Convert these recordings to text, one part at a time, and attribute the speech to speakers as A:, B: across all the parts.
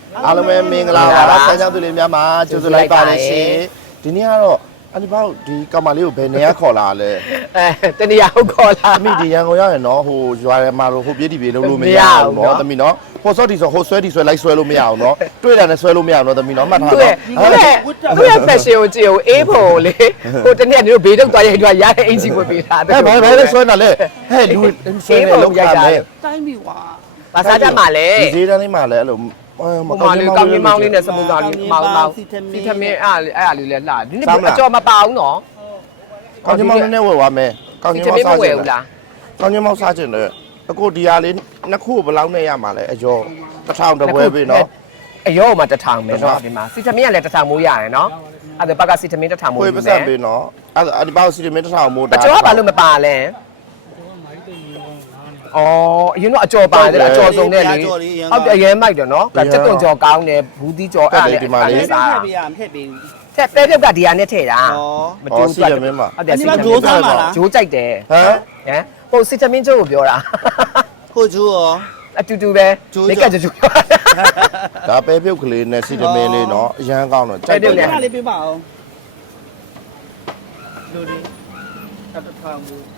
A: အားလုံးပဲမင်္ဂလာပါဆန်းချောင်းသူလေးများမှာကြိုဆိုလိုက်ပါနဲ့ရှင်ဒီနေ့ကတော့အဒီဘောက်ဒီကောင်မလေးကိုဘယ်နေရာခေါ်လာလဲ
B: တနေရာဟုတ်ခေါ်လာ
A: အမိဒီရန်ကုန်ရောက်ရင်နော်ဟိုရွာထဲမှာဟိုပြေးတီပြေးလုံးလို့မရဘူးနော်သမီးနော်ဟိုစောဒီဆိုဟိုဆွဲဒီဆွဲလိုက်ဆွဲလို့မရအောင်နော်တွေ့တာနဲ့ဆွဲလို့မရအောင်နော်သမီးနော်မှတ်ထားတော့
B: သူရဲ့ fashion ကိုကြည့်အောင်အေးဖို့လေဟိုတနေ့တို့ဘေးတော့သွားရိုက်တော့ရတဲ့အင်ဂျီကိုပေးထား
A: တယ်ဘာလဲဆွဲတာလဲဟဲ့လူဆွဲနေလောက်ရမယ်
C: တိုင်းပြီကွာ
B: ဘာစားကြမှာလဲ
A: ဒီဈေးတန်းလေးမှာလဲအဲ့လို
B: ကောင်းလေးကောင်းလေးမောင်းလေးနဲ့စမူသာလေးမောင်းစီထမင်းအဲ့လေးလဲလှဒီနေ့အကျော်မပါဘူးနော်
A: ကောင်းချင်းမောင်းနဲ့ဝယ်သွားမယ်ကောင်းချင်းမောင်းစားချင်လားကောင်းချင်းမောင်းစားချင်တယ်အခုဒီဟာလေးနှစ်ခုဘယ်လောက်နဲ့ရမှာလဲအကျော်1000တပွဲပြီနော်
B: အယောမှာ1000ပဲနော်ဒီမှာစီထမင်းကလည်း1000မိုးရတယ်နော်အဲ့ဒါဘက်ကစီထမင်း1000မိုး
A: ပဲပတ်စံပြီနော်အဲ့ဒီဘောက်စီထမင်း1000မိုး
B: တာအကျော်ကဘာလို့မပါလဲအော်အရင်တော့အကျော်ပါတယ်အကျော်စုံနဲ့လေဟုတ်တယ်အရင်မိုက်တယ်နော်စက်တုံကျော်ကောင်းတယ်ဘူးသီးကျော်အဲ့
C: ဒီမှာလေးစားပြရမထည့်ပေးဘူး
B: တဲ့ပြုတ်ကဒီဟာနဲ့ထည့်တာ
A: မတူဘူးဟုတ်
B: တယ်စီထမင်းဂျိုးစားမှာလားဂျိုးကြိုက်တယ်ဟမ်ဟိုစီထမင်းဂျိုးကိုပြောတာ
C: ကိုဂျိုးရော
B: အတူတူပဲမိကဂျိုး
A: ဒါပဲပြုတ်ကလေးနဲ့စီထမင်းလေးနော်အရန်ကောင်းတော့
C: ကြိုက်တယ်လေလေးပြပါအောင်လူတွေတတ်ထောင်ဘူး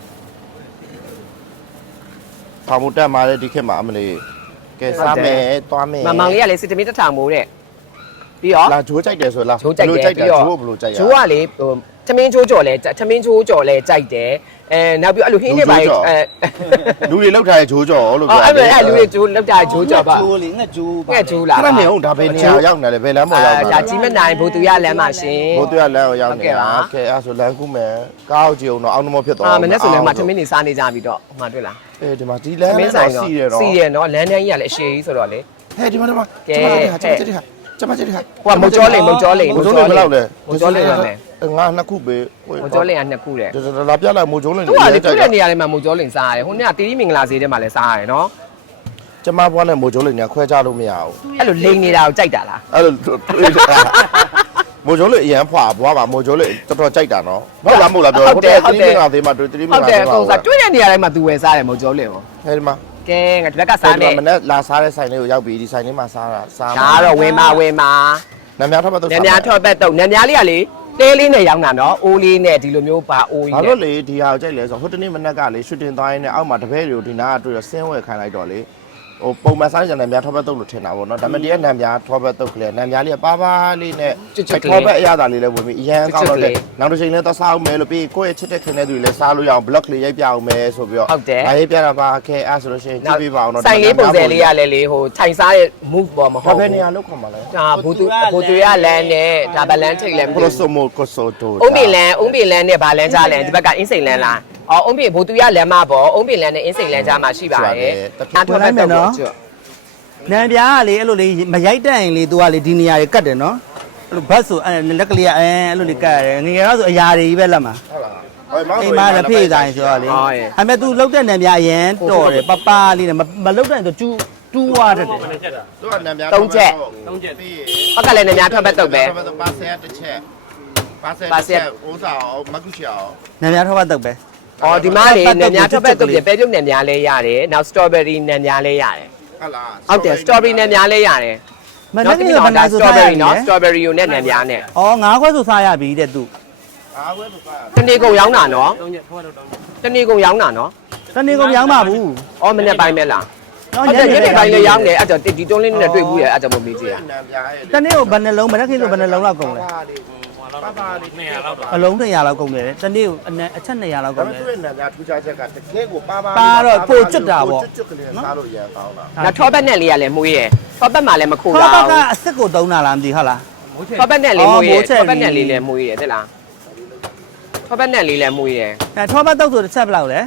A: ဖောင်မတက်มาလေဒီခေတ်မှာအမလေးကဲစားမယ်သွားမယ်
B: မမောင်လေးကလေစီတမီ1000မိုးတဲ့ပြီးတော့
A: လာဂျိုးကြိုက်တယ်ဆိုလား
B: ဂျိုးကြိုက်တယ်ပြီးတော့
A: ဂျိုးဘယ်လိုကြိုက်ရ
B: ဂျိုးကလေဟိုသမင်းချိုးကြော်လဲသမင်းချိုးကြော်လဲကြိုက်တယ်နောက်ပြီးအဲ့လိုဟင်းနေပါ
A: လူတွေလောက်ထားတဲ့ဂျိုးကြော်လို့
B: ပြောတယ်အဲ့လူတွေဂျိုးလောက်ထားဂျိုးကြော်ပါ
C: ဂျိုးလေငှက်ဂျိုး
B: ငှက်ဂျိုးလား
A: ခဏနေအောင်ဒါဘယ်နေရာရောက်နေလဲဘယ်လမ်းပေါ်ရောက်
B: တာဒါကြီးမနိုင်ဘိုသူရလမ်းမှာရှင်
A: ဘိုသူရလမ်းကိုရောက်နေတာကဲအဲ့ဆိုလမ်းကူးမယ်ကားကြည့်အောင်တော့အောင်းနမောဖြစ်သွား
B: မနေ့ဆိုလည်းမှသမင်းနေစားနေကြပြီတော့ဟိုမှာတွေ့လား
A: ဒီမှာဒီလမ်းတော့စီးရတော့
B: စီးရနော်လမ်းတန်းကြီးကလည်းအရှည်ကြီးဆိုတော့လေ
A: ဟဲ့ဒီမှာ
B: ကဲ
A: ကျမကြီးဟာ
B: ဟိုကမုတ်ကျော်လိန်
A: ဘယ်လောက်လဲ
B: မုတ်ကျော်လိန်ပါမယ်
A: ငါနှစ်ခုပဲ
B: မုတ်ကျော်လိန်ကနှစ်ခုတယ်
A: လာပြလိုက်မုတ်ကျော်လိန်
B: သူကလေတွေ့တဲ့နေရာလေးမှာမုတ်ကျော်လိန်စားရတယ်ဟိုနေ့ကတီတီမင်္ဂလာဈေးထဲမှာလည်းစားရတယ်နော်
A: ကျမဘွားနဲ့မုတ်ကျော်လိန်ကခွဲခြားလို့မရဘူး
B: အဲ့လိုလိန်နေတာကိုကြိုက်တာလား
A: အဲ့လိုမိုးကျိုးလေးအရန်ဖွာဘွားပါမိုးကျိုးလေးတော်တော်ကြိုက်တာနော်ဟုတ်လားမဟုတ်လားပြောဟုတ်တယ်တီတီမင်္ဂလာသေးမှာတီတီမင်္ဂလာ
B: သေးမှာဟုတ်တယ်တွေ့တဲ့နေရာတိုင်းမှာသူဝယ်စားတယ်မိုးကျိုးလေးကို
A: ဟဲ့ဒီမှာ
B: ကဲငါဒီဘက်ကစားမယ်
A: မနေ့လာစားတဲ့ဆိုင်လေးကိုရောက်ပြီဒီဆိုင်လေးမှာစားတာ
B: ဒါတော့ဝယ်မှာ
A: နံများထောက်ပတ်တော့
B: နံများထောက်ပတ်တော့နံများလေးကလေတဲလေးနဲ့ရောင်းတာနော်အိုးလေးနဲ့ဒီလိုမျိုးပါအိုးကြီး
A: ဘာလို့လေဒီဟာကိုကြိုက်လဲဆိုဟိုတနေ့မနက်ကလေရှူတင်သွားရင်းနဲ့အောက်မှာတပည့်တွေကိုဒီနားကတွေ့ရဆင်းဝဲခိုင်းလိုက်တော့လေဟိုပုံမှန်စားကြတဲ့နံများထောက်ပတ်တော့လို့ထင်တာပေါ့နော်ဒါပေမဲ့ဒီကနံများထောက်ပတ်တော့ကလေးနံများလေးကပါပါလေးနဲ့ထောက်ပတ်အရသာလေးလည်းဝင်ပြီးအရန်ကောင်းတော့လေနောက်တစ်ချိန်လည်းသွားစားအောင်မယ်လို့ပြီးကိုယ့်ရဲ့ချစ်တဲ့ခင်တဲ့သူတွေလည်းစားလို့ရအောင် block လေးရိုက်ပြအောင်မယ်ဆိုပြီးတော့ဒါရေးပြတာပါခဲအဲ့ဆိုလို့ရှိရင်ကြည့်ပေးပါအောင်တော့
B: ဆိုင်လေးပုံစံလေးရလဲလေဟိုထိုင်စားရဲ့ move ပေါ်မဟုတ်
A: ဘူးဘယ်နေရာလောက်ခေါ်မှာလဲ
B: ဒါဘူတူရလမ်းနဲ့ဒါဗလန်းထိတ်လဲ
A: ကိုလိုဆိုမိုကိုဆိုတို
B: အုံးပင်လန်းနဲ့ဗလန်းကြားလမ်းဒီဘက်ကအင်းစိန်လန်းလားအော်အုံးပင်ဘူတူရလမ်းမပေါ်အုံးပင်လန်းနဲ့အင်းစိန်လန်းကြားမှာရှိပါတယ်
C: နားထွက်လိုက်မယ်နော်နံပြားကလေအဲ့လိုလေမရိုက်တတ်ရင်လေသူကလေဒီနေရာကြီးကတ်တယ်နော်အဲ့လိုဘတ်ဆိုအဲ့လက်ကလေးကအဲ့လိုလေကတ်ရတယ်ငငယ်တော့ဆိုအရာတွေကြီးပဲလက်မှာ
A: ဟုတ်လား
C: အိမ်မှာလည်းဖေးတိုင်းဆိုတော့လေအမေသူလုတ်တဲ့နံပြားအရင်တော်တယ်ပပလေးနဲ့မလုတ်တဲ့ဆိုတူးွားတတ်တယ်
A: သူကနံပြား
B: 3ချက်
A: ပြီး
B: ဘက်ကလည်းနံပြားထွက်ပတ်တုတ်ပဲ
A: ပါဆယ်တစ်ချက်ပါဆယ်ဥစားအောင်မကုချအောင်
C: နံပြားထွက်ပတ်တုတ်ပဲ
B: အော်ဒီမှာလေနံပြားထွက်ပတ်တုတ်ပြပဲပြုတ်နံပြားလဲရတယ်နောက် strawberry နံပြားလဲရတယ်ဟုတ်တယ် strawberry နဲ့များလဲရတယ်
C: မနေ့ကဘယ်နာဆို
B: strawberry နော် strawberry ကိုနဲ့နဲ့များနဲ့
C: ဩငါးခွဲဆိုစားရပြီတဲ့သူ
A: ငါးခွဲဆိုစားရ
B: တနေ့ကုန်ရောင်းတာနော်တနေ့ကုန်ရောင်းတာနော်
C: တနေ့ကုန်ရောင်းပါဘူး
B: ဩမနေ့ပိုင်းပဲလားဟုတ်တယ်ညနေပိုင်းလည်းရောင်းတယ်အဲ့တော့ဒီတွန်းလေးနဲ့တွေ့ဘူးရအဲ့ကြောင့်မမေးကြည့်ရ
C: တနေ့ကိုဘယ်နှလုံးမနေ့ကဆိုဘယ်နှလုံးလောက်ကုန်လဲ
A: ပါပါလေး200လောက်တော့
C: အလုံး200လောက်ကုန်တယ်တနေ့ကိုအချက်200လောက်ကုန်တယ်
A: ဒါပေမဲ့သူ့ရဲ့နံပြားထူးခြားချက်ကတကယ်ကိုပါ
C: တော့ပိုကျွတ်တာပေါ့
A: ကျွတ်ကလေးစားလို့ရန်ကောင်းတာ
B: နောက်ထောပတ်နဲ့လေးကလည်းမှုရဲထောပတ်မှလည်းမခိုးတာ
C: ထောပတ်ကအစ်စ်ကိုသုံးတာလားမသိဟုတ်လား
B: ထောပတ်နဲ့လေးမှုရဲထောပတ်နဲ့လေးလည်းမှုရဲတဲ့လားထောပတ်နဲ့လေးလည်းမှုရဲ
C: ထောပတ်တုတ်ဆိုတစ်ချက်ဘယ်လောက်လဲ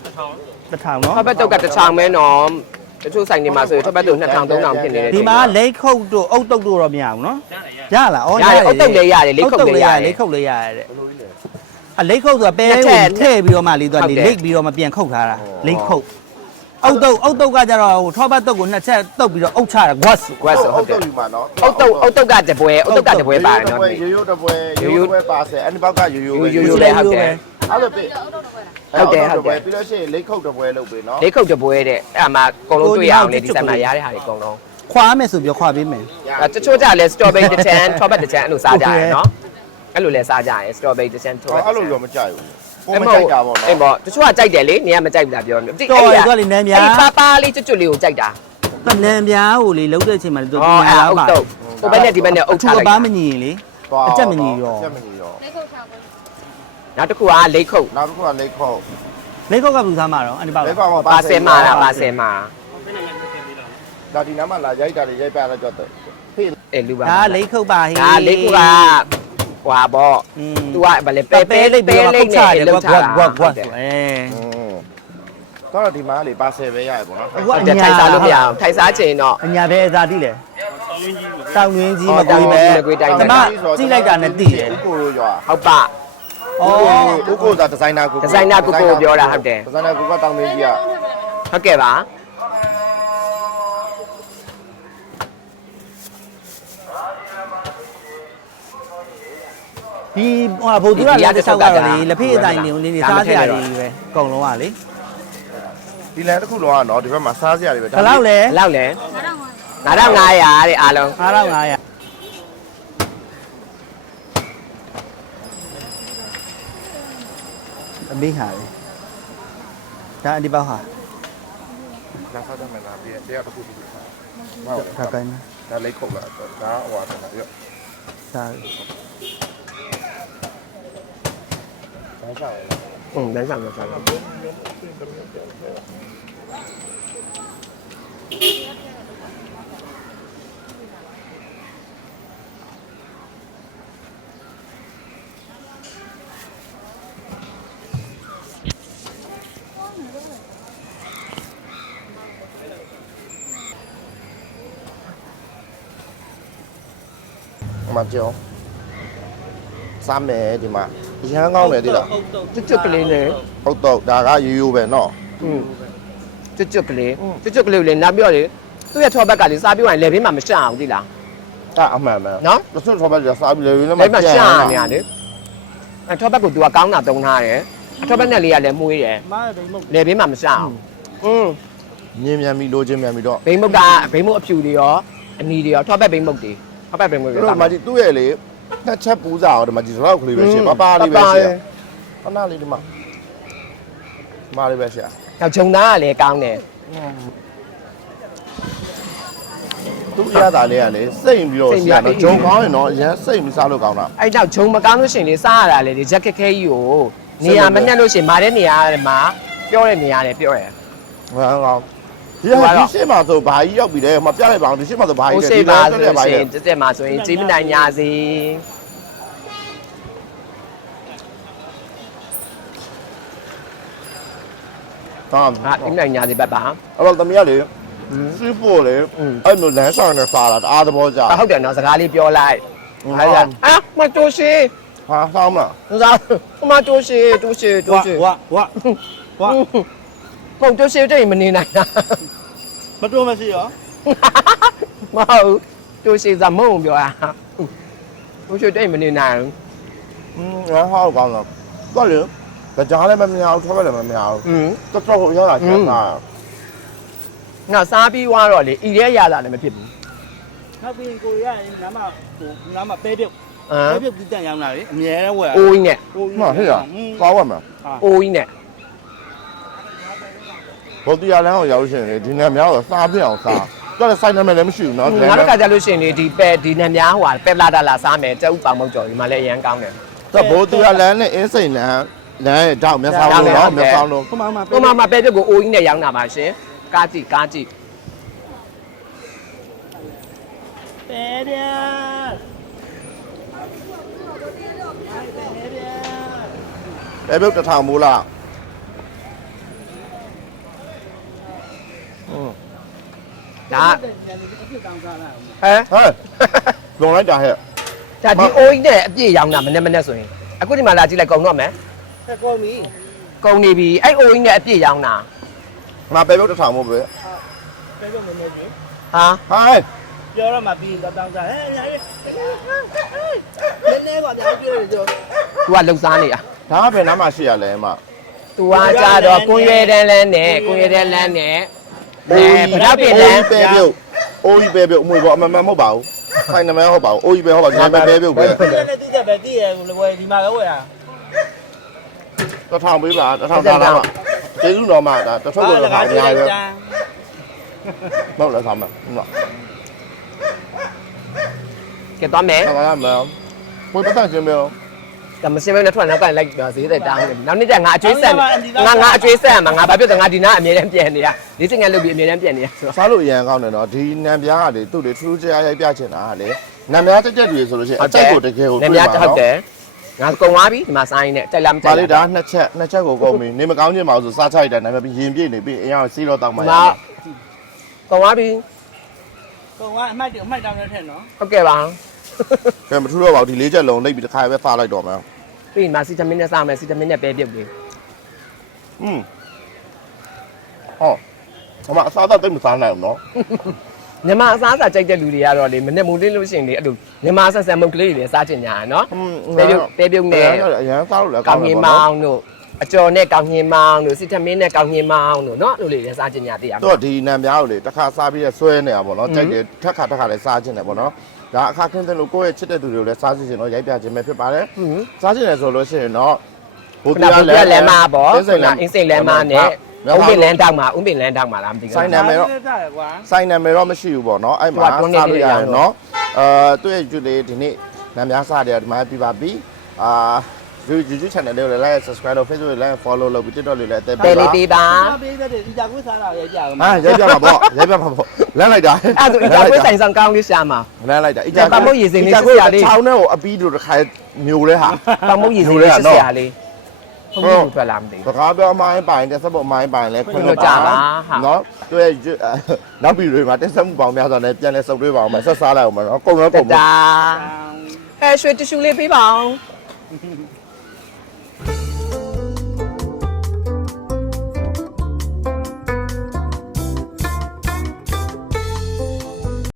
C: 1000နော်
B: ထောပတ်တုတ်က1000ပဲနော်တချို့ဆိုင်တွေမှာဆိုရင်ထောပတ်တုတ်2000 3000ဖြစ်နေတယ်
C: ဒီမှာလိတ်ခုတ်တို့အုတ်တုတ်တို့တော့မရဘူးနော်ရလားဩ
B: ရတယ်အုတ်တုတ်လည်းရတယ်လိတ်ခုတ်လည်းရတယ်
C: လိတ်ခုတ်လည်းရတယ်အလိတ်ခုတ်ဆိုတာပဲကိုထည့်ပြီးတော့မှလေးသူကလိတ်ပြီးတော့မှပြန်ခုတ်ထားတာလိတ်ခုတ်အုတ်တုတ်ကကြတော့ဟိုထောပတ်တုတ်ကိုနှစ်ချက်တုတ်ပြီးတော့အုတ်ချတာ
B: guas ဟုတ်တယ်
A: ယူမှာနော်
B: အုတ်တုတ်ကတပွဲအုတ်တုတ်ကတပွဲပါတယ်နော်
A: ရိုးတပွဲပါဆယ်အဲ့ဒီဘောက်ကရိုး
B: ပဲဟုတ်တယ်
A: အဲ့လိုပြီဟုတ်တယ်ပြီးလို့ရှိရင်လိတ်ခုတ်တပွဲလုပ်ပြီနော်
B: လိတ်ခုတ်တပွဲတဲ့အဲ့မှာအကုန်လုံးတွေ့ရအောင်လေဒီဆိုင်မှာရတဲ့ဟာတွေအကုန်လုံး
C: ခွာမယ်ဆိုပြီးခွာပေးမယ်
B: တချို့ကြလဲ strawberry တစ်ချမ်း ထောပတ်တစ်ချမ်းအဲ့လိုစားကြရတယ်နော်အဲ့လိုလဲစားကြရတယ် strawberry တစ်ချမ်းထောပတ်
A: အဲ့လိုတော့မကြိုက်ဘူးကိုမကြိုက်တာပေါ့နော်
B: အဲ့ပေါ့တချို့ကကြိုက်တယ်လေနေကမကြိုက်ဘူးလားပြောနေ
C: တော်ရတော့လေနန်းများ
B: အဲ့ပါပါလေးကျွတ်လေးကိုကြိုက်တာ
C: နန်းများကိုလေလုံးတဲ့အချိန်မှာသူ
B: ဟောအဲ့အုတ်တော့ဟိုဘက်နဲ့ဒီဘက်နဲ့အုတ်
C: ထူ
B: ထား
C: အ
B: လိုက်
C: ပားမညီရင်လေအချက်မညီရော
A: အချက်မညီရော
B: နောက်တစ်ခုကလိတ်ခုတ်
A: နောက်တစ်ခုကလိတ်ခေါက်
C: လက်ခောက်ကဘူးသားမှာတော့အဲ့ဒီပါ
A: လိတ်ခေါက်မှာ
B: ပါဆယ်မာလားပါဆယ်မာ
A: ဒါဒီနားမှာလာရိုက်တာတွေရိုက်ပြရတော့ဖေး
B: အဲ့လူပါ
C: ဒါလက်ခောက်ပါဟေး
B: ဒါလိတ်ခုတ်ကဟွာပေါ့သူကဗလဲပဲလေးနဲ့လှုပ်ထားတာ
C: ကွက်အဲ
A: တော့ဒီမှာလေပါဆယ်ပဲရရပေါ့နော်
B: ဟုတ်တယ်ထိုင်စားလို့မရအောင်ထိုင်စားချိန်တော့
C: အညာပဲအသာတိလေတောင်ရင်းကြီးမကွေးပဲကျမကြည့်လိုက်တာနဲ့တိတယ်
A: ဥကိုရောရွာ
B: ဟုတ်ပါ
A: ဥကိုသာဒီဇိုင်နာကို
B: ဒီဇိုင်နာကိုကိုပြောတာဟုတ်တယ်
A: ဒီဇိုင်နာကိုကတောင်းနေကြီးอ่ะ
B: ဟုတ်ကဲ့ပါ
C: ဒီဟိုဘုသူရလက်ဆောက်ကတော့လေလက်ဖေးအတိုင်းနေနေစားစရာတွေပဲအကုန်လုံးကလေ
A: ဒီလန်တစ်ခုလုံးကတော့ဒီဘက်မှာစားစရာတွေပဲ
C: ဘယ်လောက်လဲ
B: ဘယ်လောက်လဲ9500တဲ့အားလုံး
C: 9500အမေးဟာလေဒါအဒီပေါ့ဟာ
A: လာစားတယ်မလားပြည့်တရားတစ်ခုဒီစား
C: ဒါကိုင်း
A: ဒါလိတ်ခုတ်လာဒါဟိုဟာတယ်ရော
C: ဒါ
A: ဒါစားရ
B: လမ်းဆောင်ဆောင်
A: မကြောက်စားမယ်ဒီမှာရမ်းကောင်းတယ်ဒီလား
B: ကျွတ်ကလေးနဲ့
A: ဟုတ်တော့ဒါကရိုးရိုးပဲเนาะ
B: ကျွတ်ကလေးကျွတ်ကလေးကိုလည်းနောက်ပြောလေသူ့ရဲ့ထောဘက်ကလေစားပြီးရင်လေဘေးမှာမရှအောင်သိလား
A: ဒါအမှန်ပဲ
B: နော်
A: တဆွတ်ထောပတ်ကြစားပြီးလေလည်း
B: လေဘေးမှာရှနေရလေအထောဘက်ကိုသူကကောင်းတာတုံးထားတယ်အထောဘက်နဲ့လေးကလည်းမှုေးတယ်
C: မားတဲ့မုတ်
B: လေဘေးမှာမရှအောင်
A: မြင်မြန်ပြီးလိုချင်မြန်ပြီးတော့
B: ဘိမုတ်ကဘိမုတ်အဖြူတွေရောအနီတွေရောထောဘက်ဘိမုတ်တွေထောဘက်ဘိမုတ်တွေ
A: တို့မကြီးသူ့ရဲ့လေနှစ်ချက်ပူးစားအောင်ဒီမကြီးတော့ကလေးပဲရှင်းပါလေးပဲရှင်းခဏလေးဒီမှာမားလေးပဲရှင်း
B: နောက်ဂျုံသားကလည်းကောင်းတယ်
A: သူ့ရတာလေးကလေစိတ်ပြီးတော့ရှင်းတော့ဂျုံကောင်းရင်တော့အရင်စိတ်မစားလို့ကောင်းတာ
B: အဲ့တော့ဂျုံမကောင်းလို့ရှိရင်လေစားရတာလေဒီဂျက်ခက်ခဲကြီးကိုနေရာမနှက်လို့ရှိရင်မာတဲ့နေရာမှာပြောတဲ့နေရာနဲ့ပြောတယ်
A: ဟမ်ကောင်းဒီဟာဒီရှင်းမှာဆိုဘာကြီးရောက်ပြီလေမပြလိုက်ပါဘူးဒီရှင်းမှာဆိုဘာ
B: ဟို
A: ကြီးလဲ
B: စိ
A: ဒီ
B: တ်ပါ
A: လား
B: ဆို
A: တဲ့
B: လို့
A: ဘာ
B: ရှိရ
A: ကြီး
B: င်တက်မှာဆိုရင်ကြီးမနိုင်ညာစီ
A: တောင်း
B: ဟာကြီးနိုင်ညာစီပတ်ပါ
A: အဲ့တော့သမီးကလေစီးဖို့လေအဲ့လိုလမ်းဆောင်နဲ့စားတာတအားသဘောကျ
B: ဟုတ်တယ်နော်စကားလေးပြောလိုက်ဟာအာမတိုးရှိ
A: ဟာဆောင်းမလား
B: သူစားမတိုးရှိတိုးရှိတိုးရှိ
C: ဝါဝါဝါ
B: မတိုးရှိတဲ့မနေနိုင်တာ
C: မတော်မရှိရော
B: မဟုတ်တိုးရှိစမုံပြောတာတိုးရှိတဲ့မနေနိုင်ဘူး
A: ငါဟောက်ကောင်းတော့တော့လေကြားလည်းမမြအောင်ထွက်လည်းမမြအောင်တော်တော်ရောက်လာချင်တာ
B: ငါစားပြီးွားတော့လေဤရဲရတာလည်းမဖြစ်ဘူး
C: နောက်ပြီးကိုရရင်နားမပဲပြုတ်
B: ဟမ်
C: ပဲပြုတ်ပြီးတန်ရောင်းလာလေအမြဲတမ်းဝယ်
B: အိုးကြီးနဲ့
A: မှဟဲ့ရကောင်းပါမလား
B: အိုးကြီးနဲ့
A: ဘောတီယာလမ်းကိုရောက်ရှင်လေဒီနေ့များတော့စားပြအောင်စားတော့လည်းစိုက်နာမည်လည်းမရှိဘူးเนาะ
B: ငါတို့ကကြလို့ရှိရင်ဒီပဲဒီနံများဟိုပဲလာတာလာစားမယ်ကျုပ်ပေါင်မုတ်ကြော်ဒီမှာလည်းအရန်ကောင်းတယ်
A: တော့ဘောတီယာလမ်းနဲ့အင်းစိန်လမ်းရဲ့တောက်မျက်စောင်းလုံးเนาะမျက်စောင်းလုံး
C: ဟိုမှာ
B: ဟိုမှာပဲပြုတ်ကိုအိုးကြီးနဲ့ရောင်းတာပါရှင်ကားကြည့်ကားကြည့်
C: ပဲပြာ
A: ပဲပြုတ်တစ်ထောင်မိုးလား
B: ဒါ
A: ဟဲ့လုံလိုက်တာဟဲ့
B: ဒါဒီအိုးကြီးနဲ့အပြည့်ရောင်းတာမနဲ့မနဲ့ဆိုရင်အခုဒီမှာလာကြည့်လိုက်ကုန်တော့မယ်
C: ဆက်ကောမီ
B: ကုန်နေပြီအဲ့အိုးကြီးနဲ့အပြည့်ရောင်းတာ
A: ငါပဲပြုတ်တစ်ထောင်မိုးပဲ
C: ပဲပြုတ်နေနေကြီး
B: ဟာ
A: ဟိုင်း
C: ပြောရမှာပြီးတော့တောင်းစားဟဲ့ညာရေးနည်းနည်းကကြာပြောနေကြ
B: သူကလှုပ်ရှားနေတာ
A: ဒါကဘယ်နားမှာရှိရလဲအမ
B: သူကကြတော့ကွန်ရဲတန်းလန်းနဲ့ကွန်ရဲတန်းလန်းနဲ့ဘယ်တော့ပြင်လန်း
A: ပဲပြုတ်အိုးကြီးပဲပြုတ်အမွေပေါ့အမှန်မှန်မဟုတ်ပါဘူးဆိုင်နာမည်ဟုတ်ပါဘူးအိုးကြီးပဲဟုတ်ပါနာမည်ပဲပြုတ်ပဲ
C: တိကျပဲတည်ရဝယ်ဒီမှာပဲဝယ်တာ
A: တစ်ထောင်ပေးပါတစ်ထောင်သားလားပါကျေးဇူးတော်မှာဒါတစ်ထုပ်ကတော့အများကြီးပဲမဟုတ်လားဆောင်းမဟုတ်
B: ကဲသွားမယ်
A: ဆောင်းရမယ်ဘယ်ပတ်သက်ခြင်းမရော
B: ဒါမစင်မဲနဲ့ထွက်နောက်ကလိုက်ဈေးသက်တောင်းတယ်နောက်နေ့ကျငါအကျွေးဆက်ငါအကျွေးဆက်မှာငါဘာဖြစ်လဲငါဒီနားအမြဲတမ်းပြန်နေရဒီစင်ငယ်လုပ်ပြီးအမြဲတမ်းပြန်နေရဆိုတော့
A: စားလို့အရင်ကောင်းတယ်နော်ဒီနံပြားကလေသူ့လေထူးထူးခြားခြားရိုက်ပြချင်တာကလေနံပြားတက်တက်တွေဆိုလို့ရှိရင်အချက်ကိုတကယ်ကို
B: နည်းများဟုတ်တယ်ငါကုံသွားပြီဒီမှာစားရင်းနဲ့ကြိုက်လားမကြို
A: ပါ
B: က်
A: လေဒါနှစ်ချက်ကိုကုန်ပြီနေမကောင်းခြင်းမအောင်ဆိုစားချိုက်တယ်နံပြားပြီးရင်ပြည့်နေပြီးအရင်ကစီးတော့တောက်မှရ
B: ငါကုံသွားပြီ
C: ဟိုကအမှတ်တောင်းရတဲ့နော်
B: ဟုတ်ကဲ့ပါ
A: ကဲမထူတော့ပါဘူးဒီ၄ချက်လုံးလိပ်ပြီးတစ်ခါပဲဖားလိုက်တော့မယ်
B: ပြီးရင်မစီတမင်းနဲ့စားမယ်စီတမင်းနဲ့ပဲပြုတ်ပြီ
A: ဟောအမအစားတော့တိတ်မစားနိုင်ဘူးနော်
B: မြန်မာအစားအစာကြိုက်တဲ့လူတွေကတော့လေမနဲ့မူလေးလို့ရှိရင်လေအဲ့လိုမြန်မာဆက်ဆံမုတ်ကလေးတွေလည်းစားချင်ကြတာနော်ပဲပြုတ်နဲ့
A: အရင်စားလို့လည်း
B: ကောင်းငင်မောင်းတို့အကျော်နဲ့ကောင်းငင်မောင်းတို့စီတမင်းနဲ့ကောင်းငင်မောင်းတို့နော်အဲ့လိုလေးလည်းစားချင်ကြတရား
A: တော့ဒီနံပြားကိုလေတစ်ခါစားပြီးဆွဲနေတာပေါ့နော်ကြိုက်တယ်ထက်ခါလည်းစားခြင်းတယ်ပေါ့နော်ဒါအခါခင်းတဲ့လို့ကိုယ့်ရဲ့ချစ်တဲ့သူတွေကိုလည်းစားစီခြင်းတော့ရိုက်ပြခြင်းပဲဖြစ်ပါတယ်စားခြင်းတယ်ဆိုလို့ရှိရင်တော့
B: ဘုရားလမ်းမပေါ့အင်းစိန်လမ်းမနဲ့ဥပ္ပင်လမ်းတောက်မှာလားမသိဘူး
A: ဆိုင်နာမည်တော့ဆိုင်နာမည်တော့မရှိဘူးပေါ့နော်အဲ့မှာစားလို့ရတယ်နော်သူ့ရဲ့ YouTube လေးဒီနေ့နံပြားစားတယ်ဒီမှာပြပါပြီYouTube channel လေးကိုလည်း like subscribe လုပ် Facebook လေး like follow လုပ်ပြီး TikTok လေးလည်းအသက်
B: ပဲလေးပေးပါ
C: ပေးတဲ့ဒီကြကွေးစားတာရိုက်ကြအောင်
A: ဟာရိုက်ပြပါပေါ့လမ်းလိုက်တာ
B: အဲ့ဒါဆိုအကြွေးဆိုင်ဆောင်ကောင်းလေးရှာမှာ
A: လမ်းလိုက်တာ
B: ပမုတ်ရည်စင်လေး
A: ချောင်းထဲကိုအပီးတို့တစ်ခါမျိုးလဲဟာ
B: ပမုတ်ရည်စင်လေးစစ်စရာလေးဟုတ်ဘူးထွက်လာမသိ
A: စကားပြောအမိုင်းပိုင်တက်ဆက်ဖို့အမိုင်းပိုင်လဲခွင့်လို့ပါနော်သူရဲ့နောက်ပြီးတွေမှာတက်ဆက်မှုပေါင်းများစွာနဲ့ပြန်လဲစုပ်တွေးပါအောင်မဆက်စားလိုက်အောင်မနော်ကုန်တော့ကုန်
B: တာဟဲ့ရွှေတ िश ူလေးပေးပါအောင်